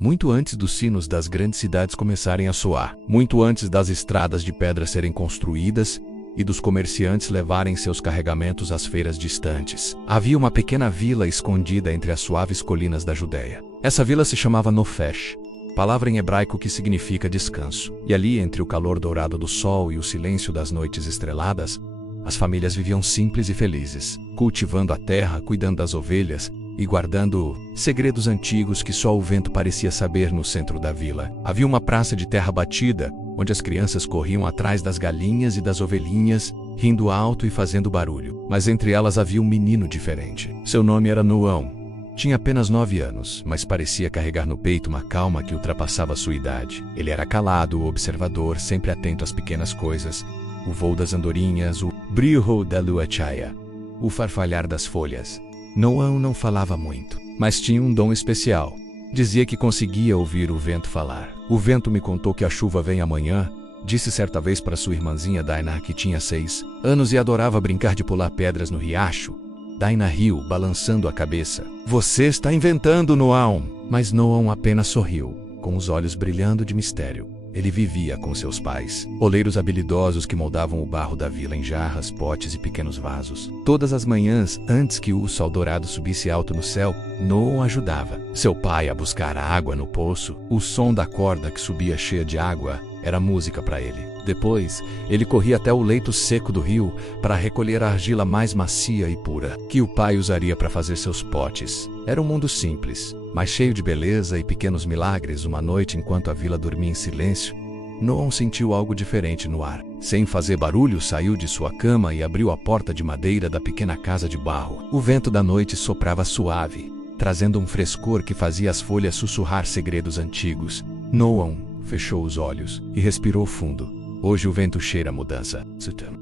muito antes dos sinos das grandes cidades começarem a soar, muito antes das estradas de pedra serem construídas e dos comerciantes levarem seus carregamentos às feiras distantes. Havia uma pequena vila escondida entre as suaves colinas da Judéia. Essa vila se chamava Nofesh, palavra em hebraico que significa descanso. E ali, entre o calor dourado do sol e o silêncio das noites estreladas, as famílias viviam simples e felizes, cultivando a terra, cuidando das ovelhas e guardando segredos antigos que só o vento parecia saber. No centro da vila havia uma praça de terra batida, onde as crianças corriam atrás das galinhas e das ovelhinhas, rindo alto e fazendo barulho. Mas entre elas havia um menino diferente. Seu nome era Noão. Tinha apenas 9 anos, mas parecia carregar no peito uma calma que ultrapassava sua idade. Ele era calado, observador, sempre atento às pequenas coisas, o voo das andorinhas, o brilho da lua cheia, o farfalhar das folhas. Noão não falava muito, mas tinha um dom especial. Dizia que conseguia ouvir o vento falar. O vento me contou que a chuva vem amanhã, disse certa vez para sua irmãzinha Daina, que tinha 6 anos e adorava brincar de pular pedras no riacho. Daina riu, balançando a cabeça. Você está inventando, Noão! Mas Noão apenas sorriu, com os olhos brilhando de mistério. Ele vivia com seus pais, oleiros habilidosos que moldavam o barro da vila em jarras, potes e pequenos vasos. Todas as manhãs, antes que o sol dourado subisse alto no céu, Noão ajudava seu pai a buscar a água no poço. O som da corda que subia cheia de água era música para ele. Depois, ele corria até o leito seco do rio para recolher a argila mais macia e pura, que o pai usaria para fazer seus potes. Era um mundo simples, mas cheio de beleza e pequenos milagres. Uma noite, enquanto a vila dormia em silêncio, Noão sentiu algo diferente no ar. Sem fazer barulho, saiu de sua cama e abriu a porta de madeira da pequena casa de barro. O vento da noite soprava suave, trazendo um frescor que fazia as folhas sussurrar segredos antigos. Noão fechou os olhos e respirou fundo. Hoje o vento cheira a mudança.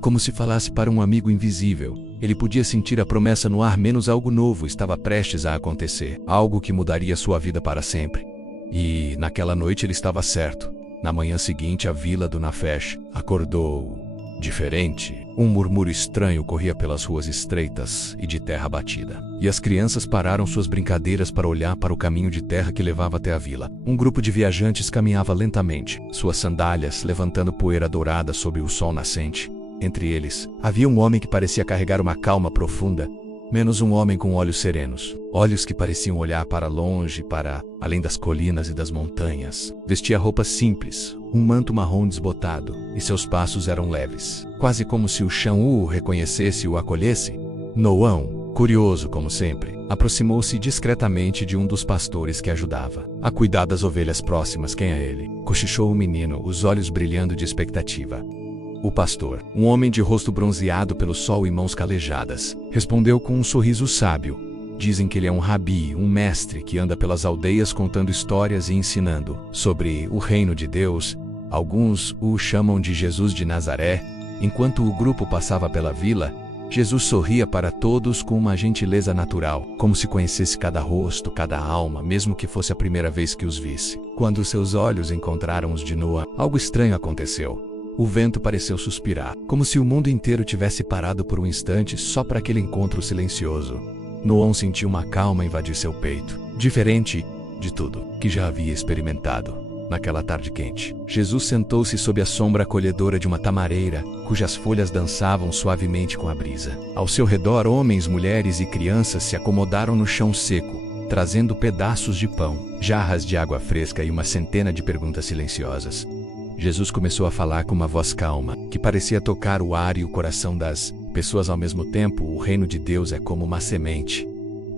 Como se falasse para um amigo invisível. Ele podia sentir a promessa no ar, menos algo novo estava prestes a acontecer. Algo que mudaria sua vida para sempre. E, naquela noite, ele estava certo. Na manhã seguinte, a vila do Nofesh acordou diferente. Um murmúrio estranho corria pelas ruas estreitas e de terra batida. E as crianças pararam suas brincadeiras para olhar para o caminho de terra que levava até a vila. Um grupo de viajantes caminhava lentamente, suas sandálias levantando poeira dourada sob o sol nascente. Entre eles, havia um homem que parecia carregar uma calma profunda, menos um homem com olhos serenos. Olhos que pareciam olhar para longe, para além das colinas e das montanhas. Vestia roupas simples, um manto marrom desbotado, e seus passos eram leves, quase como se o chão o reconhecesse e o acolhesse. Noão, curioso como sempre, aproximou-se discretamente de um dos pastores que ajudava a cuidar das ovelhas próximas. Quem é ele? Cochichou o menino, os olhos brilhando de expectativa. O pastor, um homem de rosto bronzeado pelo sol e mãos calejadas, respondeu com um sorriso sábio. Dizem que ele é um rabi, um mestre que anda pelas aldeias contando histórias e ensinando sobre o reino de Deus. Alguns o chamam de Jesus de Nazaré. Enquanto o grupo passava pela vila, Jesus sorria para todos com uma gentileza natural, como se conhecesse cada rosto, cada alma, mesmo que fosse a primeira vez que os visse. Quando seus olhos encontraram os de Noa, algo estranho aconteceu. O vento pareceu suspirar, como se o mundo inteiro tivesse parado por um instante só para aquele encontro silencioso. Noão sentiu uma calma invadir seu peito, diferente de tudo que já havia experimentado. Naquela tarde quente, Jesus sentou-se sob a sombra acolhedora de uma tamareira, cujas folhas dançavam suavemente com a brisa. Ao seu redor, homens, mulheres e crianças se acomodaram no chão seco, trazendo pedaços de pão, jarras de água fresca e uma centena de perguntas silenciosas. Jesus começou a falar com uma voz calma, que parecia tocar o ar e o coração das pessoas ao mesmo tempo. O reino de Deus é como uma semente,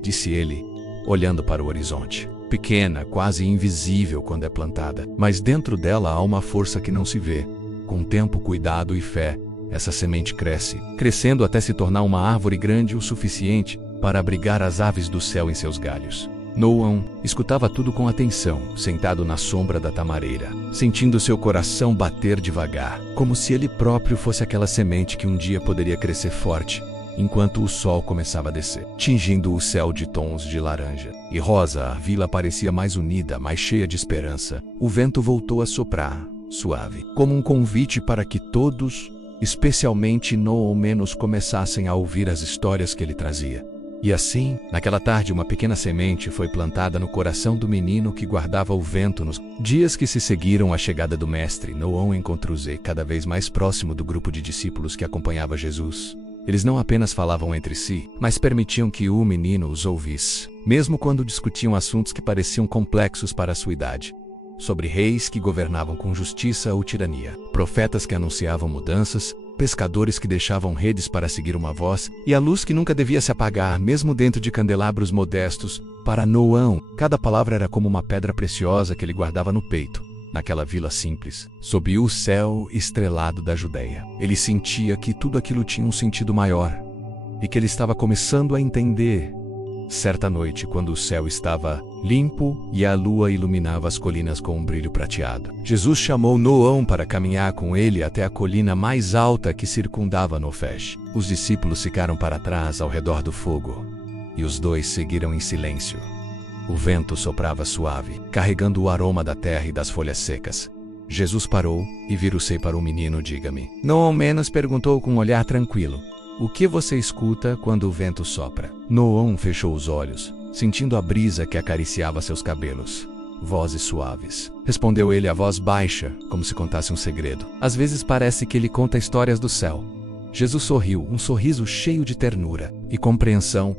disse ele, olhando para o horizonte. Pequena, quase invisível quando é plantada, mas dentro dela há uma força que não se vê. Com tempo, cuidado e fé, essa semente cresce, crescendo até se tornar uma árvore grande o suficiente para abrigar as aves do céu em seus galhos. Noão escutava tudo com atenção, sentado na sombra da tamareira, sentindo seu coração bater devagar, como se ele próprio fosse aquela semente que um dia poderia crescer forte, enquanto o sol começava a descer, tingindo o céu de tons de laranja e rosa. A vila parecia mais unida, mais cheia de esperança. O vento voltou a soprar, suave, como um convite para que todos, especialmente Noão, menos começassem a ouvir as histórias que ele trazia. E assim, naquela tarde, uma pequena semente foi plantada no coração do menino que guardava o vento nos dias que se seguiram à chegada do mestre. Noão encontrou-se cada vez mais próximo do grupo de discípulos que acompanhava Jesus. Eles não apenas falavam entre si, mas permitiam que o menino os ouvisse, mesmo quando discutiam assuntos que pareciam complexos para a sua idade. Sobre reis que governavam com justiça ou tirania, profetas que anunciavam mudanças, pescadores que deixavam redes para seguir uma voz, e a luz que nunca devia se apagar, mesmo dentro de candelabros modestos. Para Noão, cada palavra era como uma pedra preciosa que ele guardava no peito. Naquela vila simples, sob o céu estrelado da Judeia, ele sentia que tudo aquilo tinha um sentido maior, e que ele estava começando a entender. Certa noite, quando o céu estava limpo e a lua iluminava as colinas com um brilho prateado, Jesus chamou Noão para caminhar com ele até a colina mais alta que circundava Nofesh. Os discípulos ficaram para trás ao redor do fogo, e os dois seguiram em silêncio. O vento soprava suave, carregando o aroma da terra e das folhas secas. Jesus parou e virou-se para o menino. Diga-me. Noão menos perguntou com um olhar tranquilo. O que você escuta quando o vento sopra? Noão fechou os olhos, sentindo a brisa que acariciava seus cabelos. Vozes suaves. Respondeu ele a voz baixa, como se contasse um segredo. Às vezes parece que ele conta histórias do céu. Jesus sorriu, um sorriso cheio de ternura e compreensão.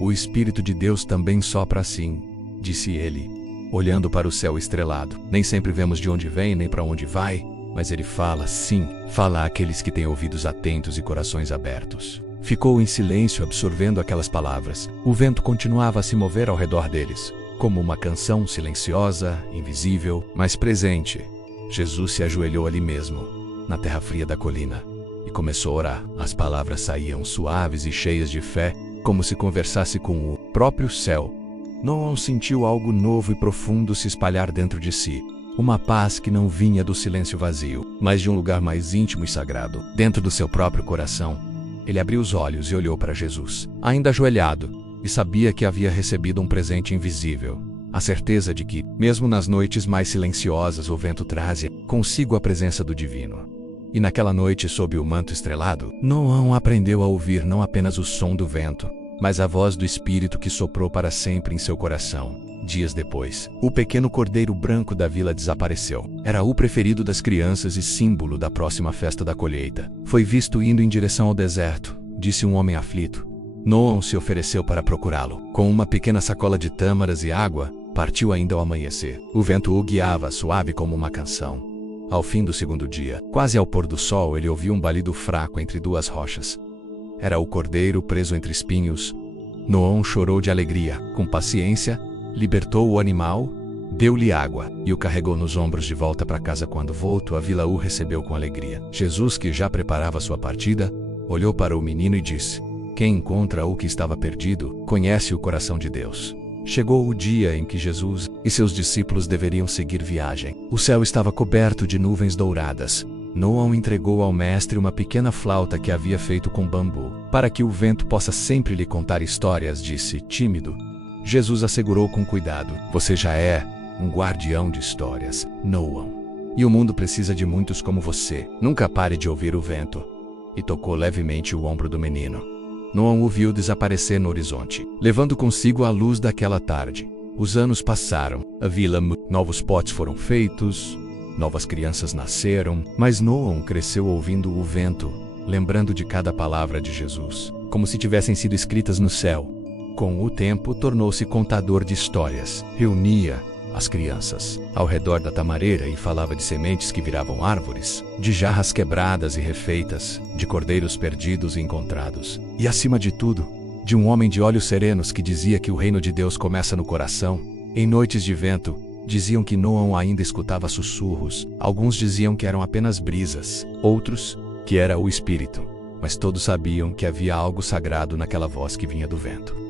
O Espírito de Deus também sopra assim, disse ele, olhando para o céu estrelado. Nem sempre vemos de onde vem nem para onde vai, mas ele fala, sim, fala àqueles que têm ouvidos atentos e corações abertos. Ficou em silêncio, absorvendo aquelas palavras. O vento continuava a se mover ao redor deles, como uma canção silenciosa, invisível, mas presente. Jesus se ajoelhou ali mesmo, na terra fria da colina, e começou a orar. As palavras saíam suaves e cheias de fé, como se conversasse com o próprio céu. Noão sentiu algo novo e profundo se espalhar dentro de si. Uma paz que não vinha do silêncio vazio, mas de um lugar mais íntimo e sagrado, dentro do seu próprio coração. Ele abriu os olhos e olhou para Jesus, ainda ajoelhado, e sabia que havia recebido um presente invisível. A certeza de que, mesmo nas noites mais silenciosas, o vento trazia consigo a presença do divino. E naquela noite, sob o manto estrelado, Noão aprendeu a ouvir não apenas o som do vento, mas a voz do Espírito que soprou para sempre em seu coração. Dias depois, o pequeno cordeiro branco da vila desapareceu. Era o preferido das crianças e símbolo da próxima festa da colheita. Foi visto indo em direção ao deserto, disse um homem aflito. Noão se ofereceu para procurá-lo. Com uma pequena sacola de tâmaras e água, partiu ainda ao amanhecer. O vento o guiava, suave como uma canção. Ao fim do segundo dia, quase ao pôr do sol, ele ouviu um balido fraco entre duas rochas. Era o cordeiro preso entre espinhos. Noão chorou de alegria. Com paciência, libertou o animal, deu-lhe água e o carregou nos ombros de volta para casa. Quando voltou, a vila o recebeu com alegria. Jesus, que já preparava sua partida, olhou para o menino e disse: Quem encontra o que estava perdido, conhece o coração de Deus. Chegou o dia em que Jesus e seus discípulos deveriam seguir viagem. O céu estava coberto de nuvens douradas. Noão entregou ao mestre uma pequena flauta que havia feito com bambu, para que o vento possa sempre lhe contar histórias, disse, tímido. Jesus assegurou com cuidado: Você já é um guardião de histórias, Noão. E o mundo precisa de muitos como você. Nunca pare de ouvir o vento. E tocou levemente o ombro do menino. Noão o viu desaparecer no horizonte, levando consigo a luz daquela tarde. Os anos passaram, a vila novos potes foram feitos, novas crianças nasceram, mas Noão cresceu ouvindo o vento, lembrando de cada palavra de Jesus, como se tivessem sido escritas no céu. Com o tempo, tornou-se contador de histórias, reunia as crianças ao redor da tamareira e falava de sementes que viravam árvores, de jarras quebradas e refeitas, de cordeiros perdidos e encontrados, e acima de tudo, de um homem de olhos serenos que dizia que o reino de Deus começa no coração. Em noites de vento, diziam que Noão ainda escutava sussurros. Alguns diziam que eram apenas brisas, outros que era o Espírito, mas todos sabiam que havia algo sagrado naquela voz que vinha do vento.